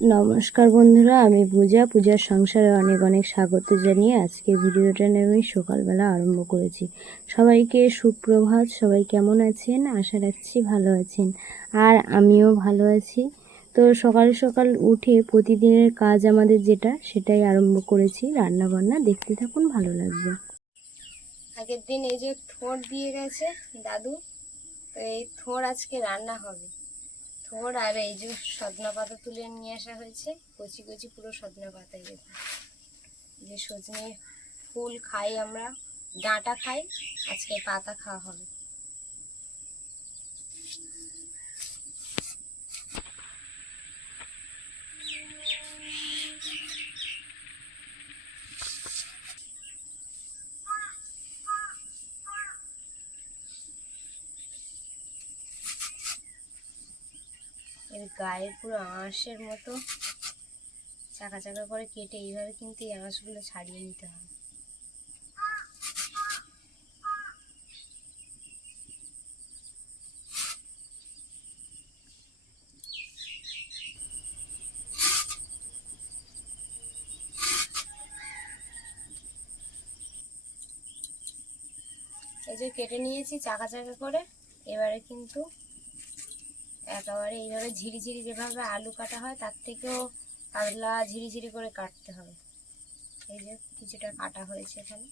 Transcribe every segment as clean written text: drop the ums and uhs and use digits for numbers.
নমস্কার বন্ধুরা, আমি পূজার সংসারে অনেক অনেক স্বাগত জানিয়ে আজকে ভিডিওটা আমি সকালবেলা আরম্ভ করেছি। সবাইকে সুপ্রভাত। সবাই কেমন আছেন? আশা রাখছি ভালো আছেন, আর আমিও ভালো আছি। তো সকাল সকাল উঠে প্রতিদিনের কাজ আমাদের যেটা, সেটাই আরম্ভ করেছি, রান্না বান্না। দেখতে থাকুন, ভালো লাগবে। আগের দিন এই যে থোড় দিয়ে গেছে দাদু, তো এই থোড় আজকে রান্না হবে। থোড় আর এই যে সজনা পাতা তুলে নিয়ে আসা হয়েছে, কচি কচি পুরো সজনা পাতা। যে সজনে ফুল খাই আমরা, ডাঁটা খাই, আজকে পাতা খাওয়া হবে। এর গায়ে পুরো আঁশের মতো চাকা চাকা করে কেটে এইভাবে কিন্তু এই আঁশগুলো ছাড়িয়ে নিতে হবে। এই যে কেটে নিয়েছি চাকা চাকা করে। এবারে কিন্তু একেবারে এইভাবে ঝিরিঝিরি, যেভাবে আলু কাটা হয় তার থেকেও পাতলা ঝিরিঝিরি করে কাটতে হবে। এই যে কিছুটা কাটা হয়েছে এখানে।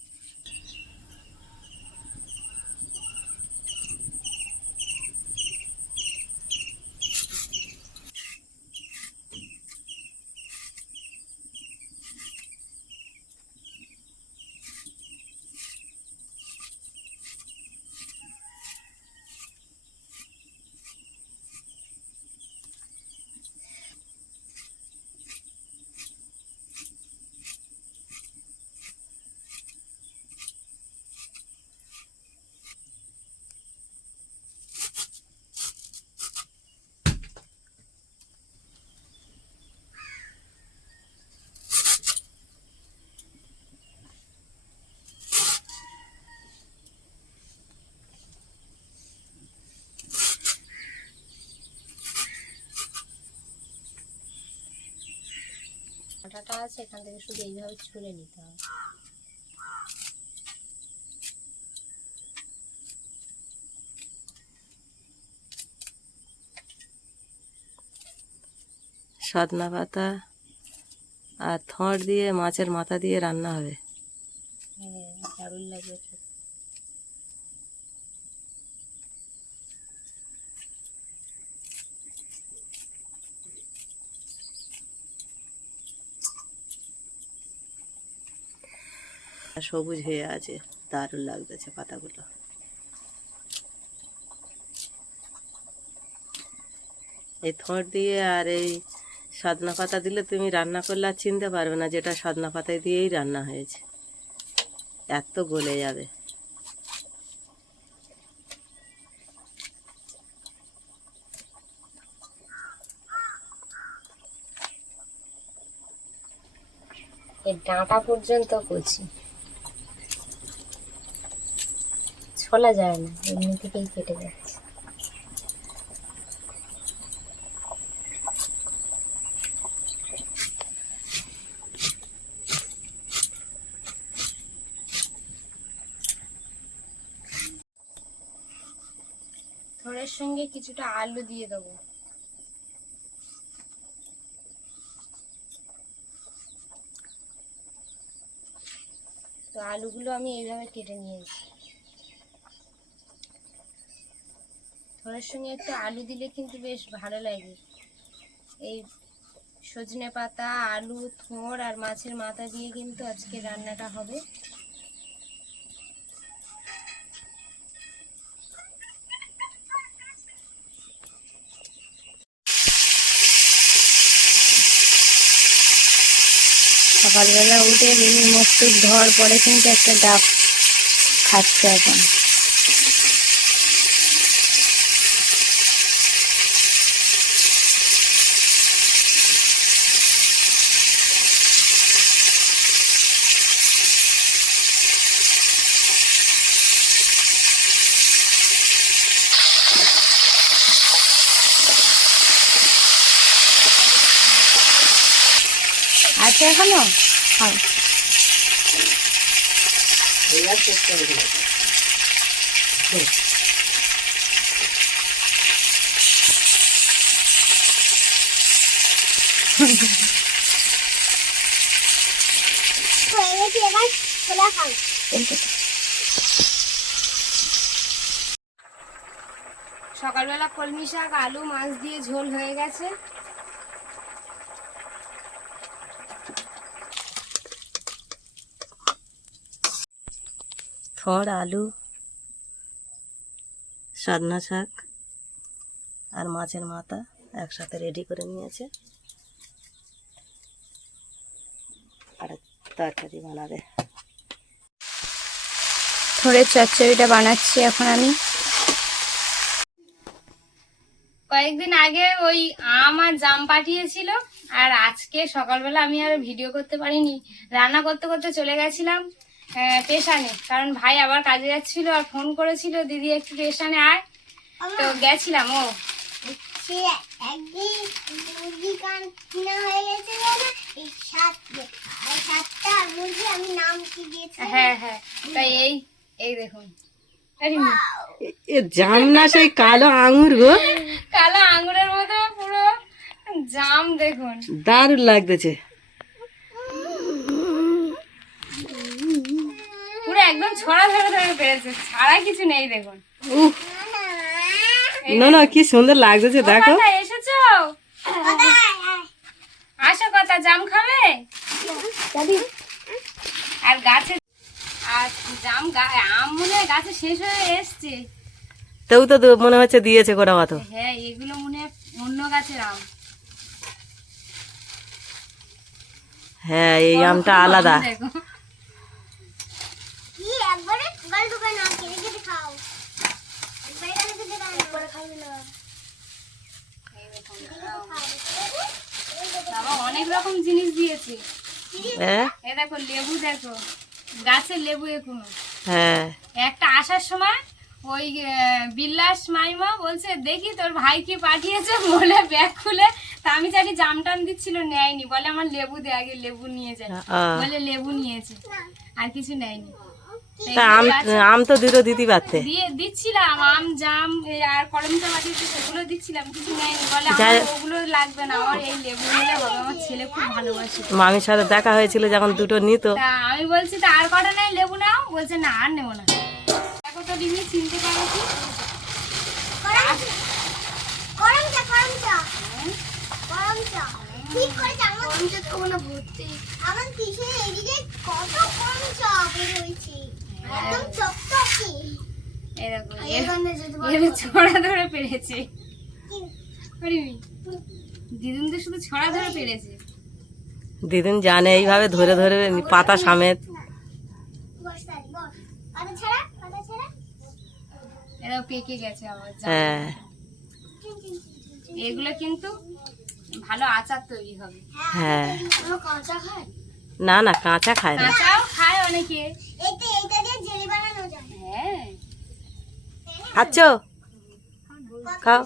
কাঁটাটা আছে, এখান থেকে শুধু এইভাবে ছুলে নিতে হবে। সজনা পাতা আর থোড় দিয়ে মাছের মাথা দিয়ে রান্না হবে। হ্যাঁ, দারুণ লাগবে। সবুজ হয়ে আছে, দারুণ লাগতেছে পাতাগুলো। এই থোড় দিয়ে আর এই সজনা পাতা দিলে তুমি রান্না করলে আর চিনতে পারবে না যেটা সজনা পাতায় দিয়েই রান্না হয়েছে, এত গলে যাবে। এর ডাঁটা পর্যন্ত কচি, ছোলা যায় না, এমনি থেকেই কেটে যাচ্ছে। থোড়ের সঙ্গে কিছুটা আলু দিয়ে দেবো। তো আলুগুলো আমি এইভাবে কেটে নিয়েছি। থোড়ের সঙ্গে একটু আলু দিলে কিন্তু বেশ ভালো লাগে। এই সজনে পাতা, আলু, থোড় আর মাছের মাথা দিয়ে কিন্তু আজকে রান্নাটা হবে। সকালবেলা উঠে মস্তুর ধোয়ার পরে কিন্তু একটা ডাব খাচ্ছে এখন। আছে এখনো? খাও। সকালবেলা কলমি শাক আলু মাছ দিয়ে ঝোল হয়ে গেছে। থর, আলু, সজনা শাক আর মাছের মাথা একসাথে রেডি করে নিয়েছে, আর তরকারি বানাবে। থোড়ের চচ্চড়িটা বানাচ্ছি এখন আমি। কয়েকদিন আগে ওই আম আর জাম পাঠিয়েছিল, আর আজকে সকালবেলা আমি আর ভিডিও করতে পারিনি, রান্না করতে করতে চলে গেছিলাম স্টেশনে, কারণ ভাই আবার কাজে যাচ্ছিল আর ফোন করেছিল দিদি একটু স্টেশনে আয়, তো গেছিলাম। ও হ্যাঁ হ্যাঁ, তাই এই এই দেখুন জাম না সেই কালো আঙুর গো, কালো আঙুরের মতো পুরো জাম, দেখুন দারুণ লাগতেছে। পুরো একদম ছড়া ধরে ধরে পেরেছে, ছাড়া কিছু নেই দেখুন। না না, কি সুন্দর লাগতেছে দেখো। এসেছো? আসো, কথা জাম খাবে? আর গাছে আর জাম আম মনে হয় গাছে শেষ হয়ে এসছে। তেও তো মনে হচ্ছে দিয়েছে গোটা মতো। হ্যাঁ, এগুলো মনে হয় অন্য গাছের আম। হ্যাঁ, এই আমটা আলাদা। দেখো বাবা অনেক রকম জিনিস দিয়েছে। হ্যাঁ, এ দেখো লেবু, দেখো গাছের লেবু এখনো। হ্যাঁ, একটা আসার সময় ওই বিল্লাস মাইমা বলছে দেখি তোর ভাই কি পাঠিয়েছে, বলে ব্যাগ খুলে, তা আমি চাটি জাম টাম দিচ্ছিল, নেয়নি, বলে আমার লেবু দে, আগে লেবু নিয়ে যায়, বলে লেবু নিয়েছে, আর কিছু নেয়নি। আম তো দুটো দিতে পারতে, দিচ্ছিলাম আম জাম আর করমচা পাঠিয়েছে, সেগুলো দিচ্ছিলাম, কিছু নেয়নি, বলে আমার ওগুলো লাগবে না, আমার এই লেবু নিলে হবে, আমার ছেলে খুব ভালোবাসে। মামির সাথে দেখা হয়েছিল যখন দুটো নিত, তা আমি বলছি তা আর কটা নাই লেবু নাও, বলছে না আর নেবো না। দেখো তো দিদি চিনতে পারো কি? ছড়া ধরে পেরেছে, দিদুন তো শুধু ছড়া ধরে পেরেছে। দিদিন জানে এইভাবে ধরে ধরে পাতা সমেত। এরাও পেকে গেছে আবার। হ্যাঁ, এগুলো কিন্তু ভালো আচার তৈরি হবে। হ্যাঁ, কাঁচা খায় না না, কাঁচা খায় না, কাঁচাও খায় অনেকে। হ্যাঁ, খাচ্ছ? খাও।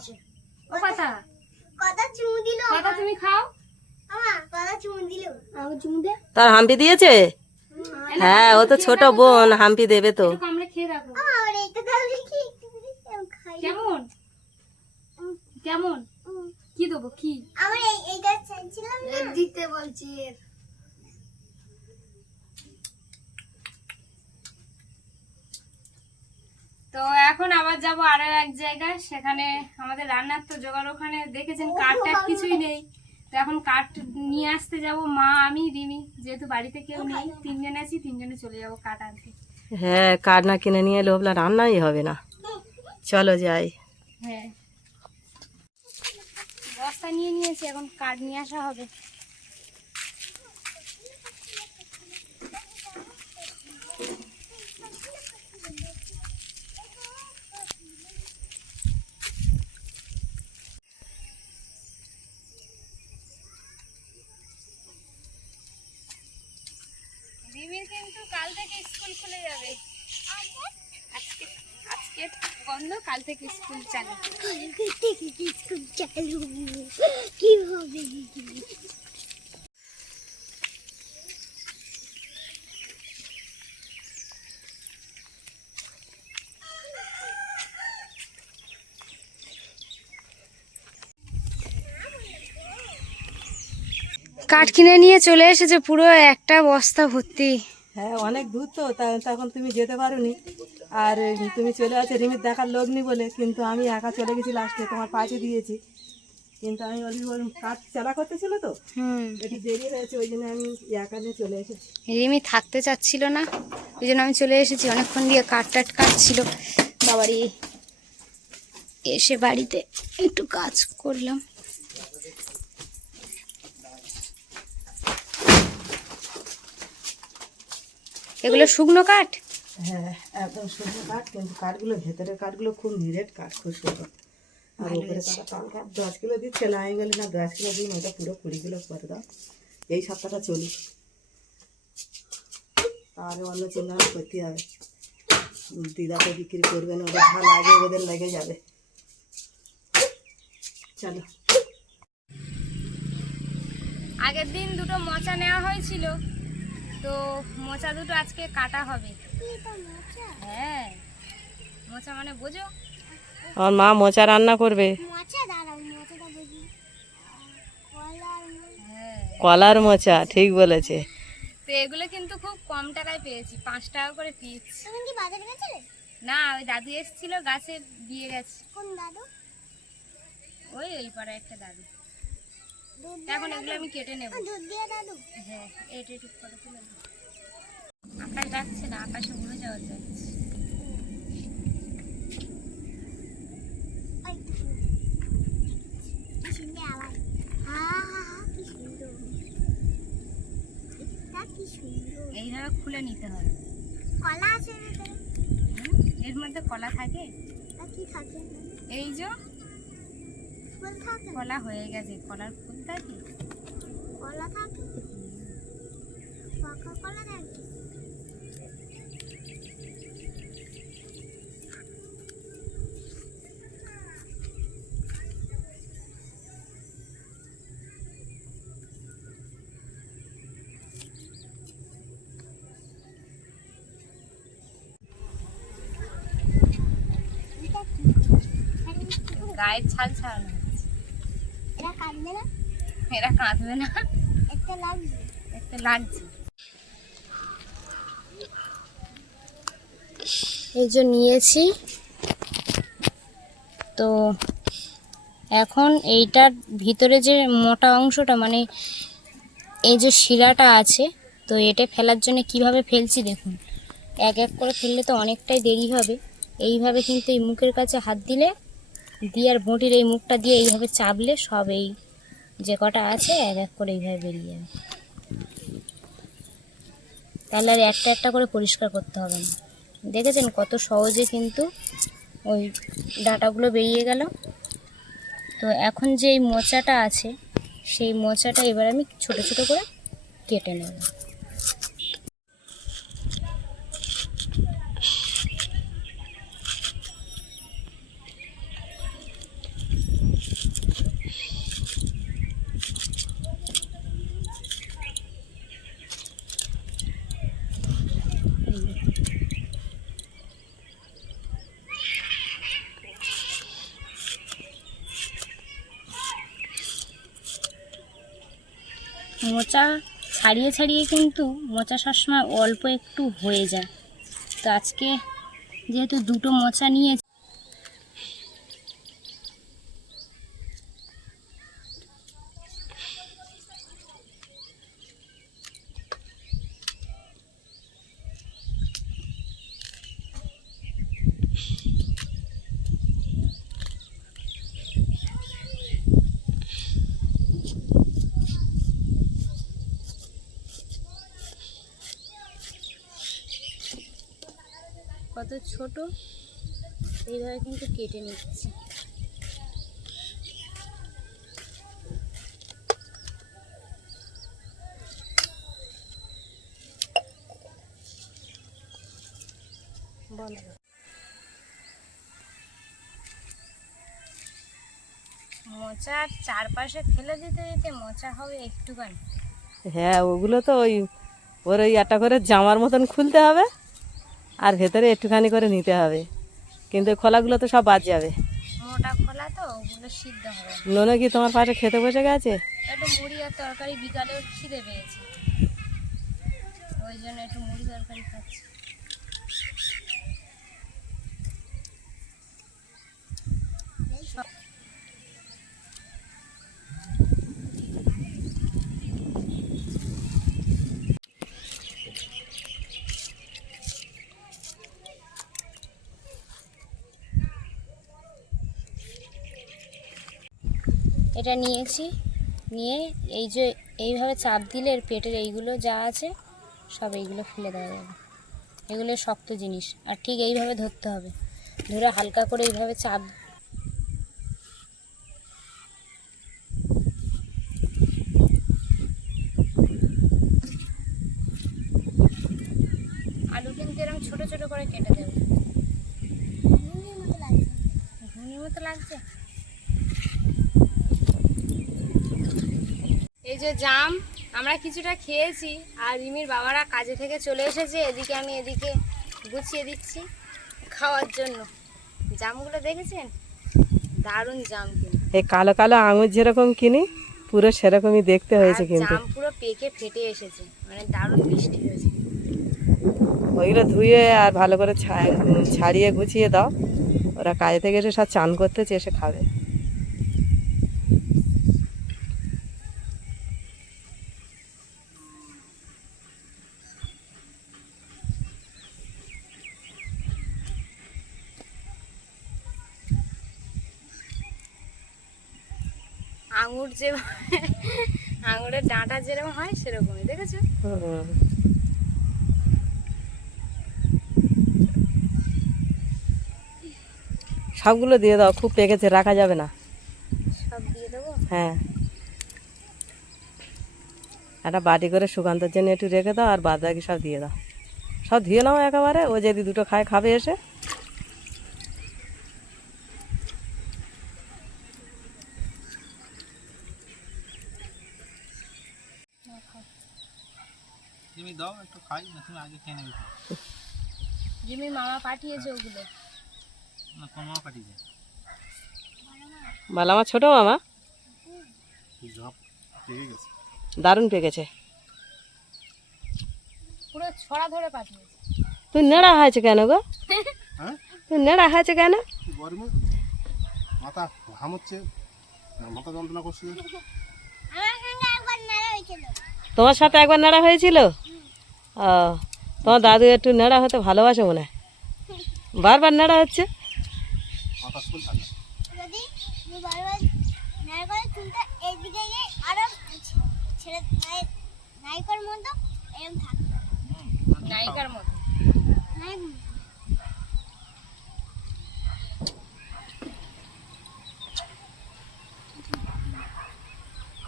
ও কথা কথা তুমি খাও। তার হাম্পি দিয়েছে? হ্যাঁ, ও তো ছোট বোন, হাম্পি দেবে তো। আমরা খেয়ে রাখো। কেমন কেমন কি দেবো, কি দিতে বলছি? তো এখন আবার যাব আরো এক জায়গায়, সেখানে আমাদের রান্নার তো জোগাড়, ওখানে দেখেছেন কাঠ টাট কিছুই নেই, তো এখন কাঠ নিয়ে আসতে যাব, মা আমি রিমি, যেহেতু বাড়িতে কেউ নেই, তিনজন আছি, তিনজনে চলে যাব কাঠ আনতে। হ্যাঁ, কাঠ না কিনে নিয়ে এলে ওগুলা রান্নাই হবে না, চলো যাই। হ্যাঁ, বস্তা নিয়ে নিয়েছি, এখন কাঠ নিয়ে আসা হবে। রিমির কিন্তু কাল থেকে স্কুল খুলে যাবে, আজকে আজকে বন্ধ, কাল থেকে স্কুল চালু। কাঠ কিনে নিয়ে চলে এসেছে পুরো একটা বস্তা ভর্তি। হ্যাঁ, অনেক দূর তো, তখন তুমি যেতে পারোনি। আর তুমি চলে আসে রিমির দেখার লোক নি বলে, কিন্তু আমি একা চলে গেছি, লাস্টে তোমার পাশে দিয়েছি। কিন্তু আমি ওর কাঠ চালা করতেছিল তো, একটু দেরি হয়েছে, ওই জন্য আমি একা নিয়ে চলে এসেছি। রিমি থাকতে চাচ্ছিল না, ওই জন্য আমি চলে এসেছি। অনেকক্ষণ দিয়ে কাঠ কাটছিল বাবারই, এসে বাড়িতে একটু কাজ করলাম। এগুলো শুকনো কাঠ? হ্যাঁ, একদম শুকনো কাঠ, কিন্তু কাঠগুলো ভেতরের কাঠগুলো খুব নিরেট কাঠ, খুব সুন্দর। আর উপরে তারা কাল কাঠ 10 কিলো দিচ্ছে না, আমি বলি না 10 কিলো দিন, ওটা পুরো 20 কিলো করে দাও, এই সপ্তাহটা চলি, তাহলে অন্য চিন্তা করতে হবে। দিদাকে বিক্রি করবে না, ওদের যা লাগে ওদের লেগে যাবে। চলো। আগের দিন দুটো মোচা নেওয়া হয়েছিল, তো মোচা দুটো আজকে কাটা হবে। হ্যাঁ, মোচা মানে বোঝো? আমার মা মোচা রান্না করবে, কলার মোচা, ঠিক বলেছে। তো এগুলো কিন্তু খুব কম টাকায় পেয়েছি, 5 টাকা করে পিস। তুমি কি বাজারে গেছিলে? না, ওই দাদু এসেছিল, গাছে দিয়ে গেছে। কোন দাদু? ওই পাড়ায় একটা দাদু। এখন এগুলো আমি কেটে নেব। দুধ দিয়ে দাদু? হ্যাঁ, এটা ঠিক করে তুলে দাও। আকাশ ডাকছে না, আকাশে উড়ে যাওয়া যাচ্ছে। এইভাবে খুলে নিতে হবে। কলা আছে এর মধ্যে? কলা থাকে? কি থাকে? এই যে ফুল থাকে। কলা হয়ে গেছে, কলার ফুল থাকে? কলা থাকে, পাকা কলা থাকে। গায়ের ছাল ছাড়ানো হচ্ছে। এরা কাঁদবে না? এরা কাঁদবে না, একটা লাগছে, একটা লাগছে। এই যে নিয়েছি, তো এখন এইটার ভিতরে যে মোটা অংশটা, মানে এই যে শিরাটা আছে, তো এটা ফেলার জন্য কিভাবে ফেলছি দেখুন। এক এক করে ফেললে তো অনেকটাই দেরি হবে। এইভাবে কিন্তু এই মুখের কাছে হাত দিলে, দিয়ে আর বঁটির এই মুখটা দিয়ে এইভাবে চাপলে সব এই যে কটা আছে এক এক করে এইভাবে বেরিয়ে যাবে। তাহলে আর একটা একটা করে পরিষ্কার করতে হবে না। দেখেছেন কত সহজে কিন্তু ওই ডাঁটাগুলো বেরিয়ে গেল। তো এখন যে এই মোচাটা আছে, সেই মোচাটা এবার আমি ছোট ছোট করে কেটে নেব। মোচা ছাড়িয়ে ছাড়িয়ে কিন্তু মোচা সবসময় অল্প একটু হয়ে যায়। তো আজকে যেহেতু দুটো মোচা নিয়েছি, কত ছোট, এইভাবে কিন্তু কেটে নিচ্ছি। মোচার চারপাশে ফেলে দিতে দিতে মোচা হবে একটুখানি। হ্যাঁ, ওগুলো তো ওই ওর ওই একটা করে জামার মতন খুলতে হবে, আর ভেতরে একটুখানি করে নিতে হবে, কিন্তু ওই খোলাগুলো তো সব বাদ যাবে। মোটা খোলা তো, ওগুলো সিদ্ধ হবে। ননে কি তোমার পাশে খেতে বসে গেছে? একটু মুড়ি আর তরকারি, বিকালে খিদে পেয়েছে, ওই জন্য একটু মুড়ি তরকারি খাচ্ছি। এটা নিয়েছি, নিয়ে এই যে এইভাবে চাপ দিলে এর পেটের এইগুলো যা আছে সব এইগুলো ফেলে দেওয়া যাবে। এগুলো শক্ত জিনিস, আর ঠিক এইভাবে ধরতে হবে, ধরে হালকা করে এইভাবে চাপ। আলু কিন্তু এরকম ছোট ছোট করে কেটে দেবে। ঘুগনির মতো লাগছে। এই যে জাম আমরা কিছুটা খেয়েছি, আর রিমির বাবারা কাজে থেকে চলে এসেছে, এদিকে আমি এদিকে গুছিয়ে দিচ্ছি খাওয়ার জন্য। জামগুলো দেখেছেন, দারুণ জাম কিন্তু। এই কালো কালো আঙুর যেরকম কিনি পুরো সেরকমই দেখতে হয়েছে, কিন্তু জাম পুরো পেকে ফেটে এসেছে, মানে দারুণ মিষ্টি হয়েছে। ওইগুলো ধুয়ে আর ভালো করে ছাড়িয়ে গুছিয়ে দাও, ওরা কাজে থেকে এসে সব চান করতেছে, এসে খাবে। আঙুর যে আঙুরের ডাঁটা যেরকম হয় সেরকমই, দেখেছো? সবগুলো দিয়ে দাও, খুব পেকেছে, রাখা যাবে না। সব দিয়ে দেবো? হ্যাঁ, একটা বাটি করে সুকান্তর জন্য একটু রেখে দাও, আর বাদ বাকি সব দিয়ে দাও। সব ধুয়ে নাও একেবারে, ও যদি দুটো খায় খাবে এসে। তুমি দাও একটু খাই না, তুমি আগে খেয়ে নেবে। জিমির মামা পাঠিয়েছে ওগুলো। না, কোন মামা পাঠিয়েছে? ভালো, আমার ছোট মামা। দারুণ পেকেছে, পুরো ছড়া ধরে পাঠিয়েছে। তুই নেড়া হয়েছে কেন গো? তুই নেড়া হয়েছে কেন? গরমে মাথা ঘামছে, মাথা যন্ত্রণা করছে। তোমার সাথে একবার নেড়া হয়েছিল? ও, তোমার দাদু একটু নেড়া হতে ভালোবাসে মনে হয়, বারবার নেড়া হচ্ছে। মাথা ফুল থাকে। যদি বারবার নাড়া করে চুলটা এইদিকে গিয়ে আরো ছেড়ে নায়িকার মতো এরকম থাকবে। নায়িকার মতো।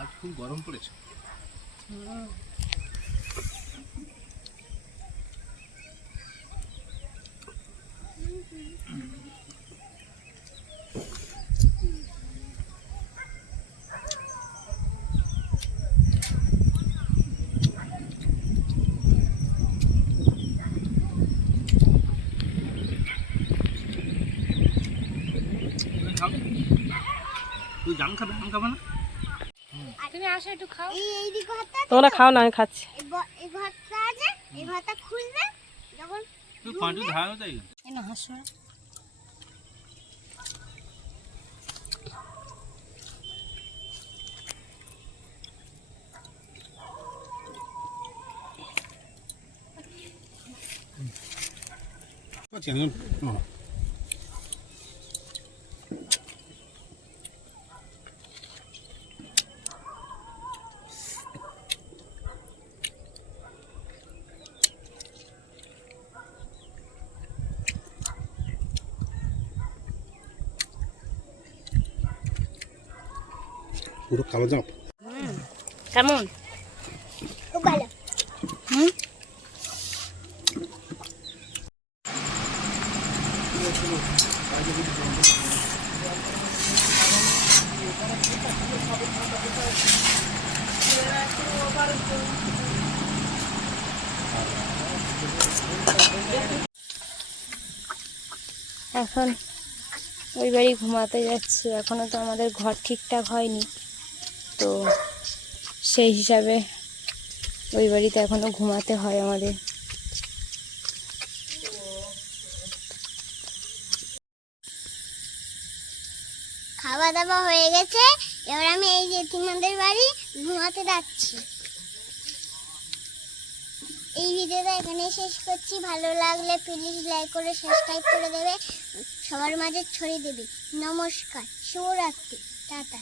আজ খুব গরম পড়েছে। তুই জাম খাবে, জাম খাবে না? তুমি আসো একটু খাও। এই দিকে হাতটা তোমরা খাও না, আমি খাচ্ছি। এই ঘরটা আছে, এই ঘরটা খুলবে যখন তুই পাঁচু ধারও তাই না? এই না হাসো। পুরো কালো জাম। কেমন? খুব ভালো। হুম, এখন ওই বাড়ি ঘুমাতে যাচ্ছে। এখনও তো আমাদের ঘর ঠিকঠাক হয়নি, তো সেই হিসাবে ওই বাড়িতে এখনও ঘুমাতে হয় আমাদের। খাওয়া দাওয়া হয়ে গেছে, এবার আমি এই জেঠিমাদের বাড়ি ঘুমাতে যাচ্ছি। এই ভিডিওটা এখানে শেষ করছি। ভালো লাগলে প্লিজ লাইক করে সাবস্ক্রাইব করে দেবে, সবার মাঝে ছড়িয়ে দেবে। নমস্কার, শুভরাত্রি, টাটা।